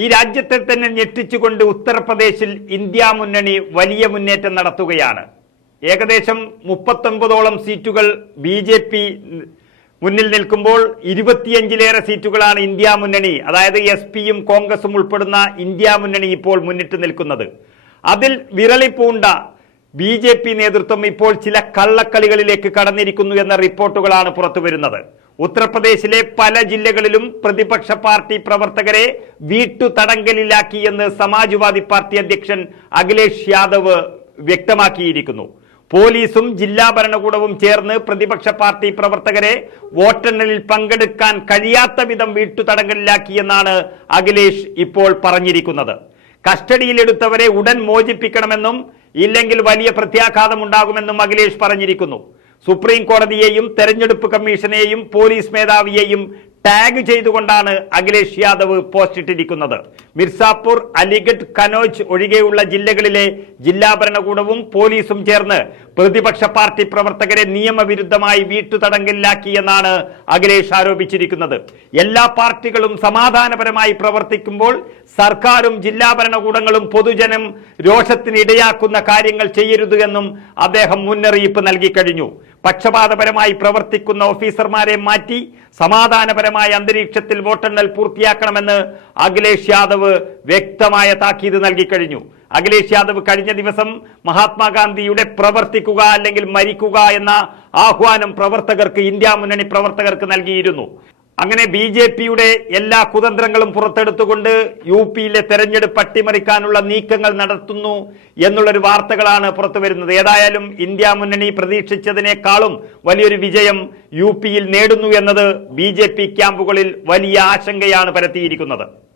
ഈ രാജ്യത്തെ തന്നെ ഞെട്ടിച്ചുകൊണ്ട് ഉത്തർപ്രദേശിൽ ഇന്ത്യ മുന്നണി വലിയ മുന്നേറ്റം നടത്തുകയാണ്. ഏകദേശം 39ഓളം സീറ്റുകൾ BJP മുന്നിൽ നിൽക്കുമ്പോൾ 25ലേറെ സീറ്റുകളാണ് ഇന്ത്യ മുന്നണി, അതായത് SP-യും കോൺഗ്രസും ഉൾപ്പെടുന്ന ഇന്ത്യ മുന്നണി ഇപ്പോൾ മുന്നിട്ട് നിൽക്കുന്നത്. അതിൽ വിരളി പൂണ്ട BJP നേതൃത്വം ഇപ്പോൾ ചില കള്ളക്കളികളിലേക്ക് കടന്നിരിക്കുന്നു എന്ന റിപ്പോർട്ടുകളാണ് പുറത്തുവരുന്നത്. ഉത്തർപ്രദേശിലെ പല ജില്ലകളിലും പ്രതിപക്ഷ പാർട്ടി പ്രവർത്തകരെ വീട്ടുതടങ്കലിലാക്കി എന്ന് സമാജ്വാദി പാർട്ടി അധ്യക്ഷൻ അഖിലേഷ് യാദവ് വ്യക്തമാക്കിയിരിക്കുന്നു. പോലീസും ജില്ലാ ഭരണകൂടവും ചേർന്ന് പ്രതിപക്ഷ പാർട്ടി പ്രവർത്തകരെ വോട്ടെണ്ണലിൽ പങ്കെടുക്കാൻ കഴിയാത്ത വിധം വീട്ടുതടങ്കലിലാക്കിയെന്നാണ് അഖിലേഷ് ഇപ്പോൾ പറഞ്ഞിരിക്കുന്നത്. കസ്റ്റഡിയിലെടുത്തവരെ ഉടൻ മോചിപ്പിക്കണമെന്നും ഇല്ലെങ്കിൽ വലിയ പ്രത്യാഘാതം ഉണ്ടാകുമെന്നും അഖിലേഷ് പറഞ്ഞിരിക്കുന്നു. സുപ്രീം കോടതിയെയും തെരഞ്ഞെടുപ്പ് കമ്മീഷനെയും പോലീസ് മേധാവിയെയും ടാഗ് ചെയ്തുകൊണ്ടാണ് അഖിലേഷ് യാദവ് പോസ്റ്റ് ഇട്ടിരിക്കുന്നത്. മിർസാപൂർ, അലിഗഡ്, കനോജ് ഒഴികെയുള്ള ജില്ലകളിലെ ജില്ലാ ഭരണകൂടവും പോലീസും ചേർന്ന് പ്രതിപക്ഷ പാർട്ടി പ്രവർത്തകരെ നിയമവിരുദ്ധമായി വീട്ടുതടങ്കലിലാക്കിയെന്നാണ് അഖിലേഷ് ആരോപിച്ചിരിക്കുന്നത്. എല്ലാ പാർട്ടികളും സമാധാനപരമായി പ്രവർത്തിക്കുമ്പോൾ സർക്കാരും ജില്ലാ ഭരണകൂടങ്ങളും പൊതുജനം രോഷത്തിന് ഇടയാക്കുന്ന കാര്യങ്ങൾ ചെയ്യരുത് എന്നും അദ്ദേഹം മുന്നറിയിപ്പ് നൽകി കഴിഞ്ഞു. പക്ഷപാതപരമായി പ്രവർത്തിക്കുന്ന ഓഫീസർമാരെ മാറ്റി സമാധാനപരമായ അന്തരീക്ഷത്തിൽ വോട്ടെണ്ണൽ പൂർത്തിയാക്കണമെന്ന് അഖിലേഷ് യാദവ് വ്യക്തമായ താക്കീത് നൽകിക്കഴിഞ്ഞു. അഖിലേഷ് യാദവ് കഴിഞ്ഞ ദിവസം മഹാത്മാഗാന്ധിയുടെ പ്രവർത്തിക്കുക അല്ലെങ്കിൽ മരിക്കുക എന്ന ആഹ്വാനം പ്രവർത്തകർക്ക്, ഇന്ത്യ മുന്നണി പ്രവർത്തകർക്ക് നൽകിയിരുന്നു. അങ്ങനെ BJP-യുടെ എല്ലാ കുതന്ത്രങ്ങളും പുറത്തെടുത്തുകൊണ്ട് UP-യിലെ തെരഞ്ഞെടുപ്പ് അട്ടിമറിക്കാനുള്ള നീക്കങ്ങൾ നടത്തുന്നു എന്നുള്ളൊരു വാർത്തകളാണ് പുറത്തു വരുന്നത്. ഏതായാലും ഇന്ത്യ മുന്നണി പ്രതീക്ഷിച്ചതിനേക്കാളും വലിയൊരു വിജയം UP-യിൽ നേടുന്നു എന്നത് BJP ക്യാമ്പുകളിൽ വലിയ ആശങ്കയാണ് പരത്തിയിരിക്കുന്നത്.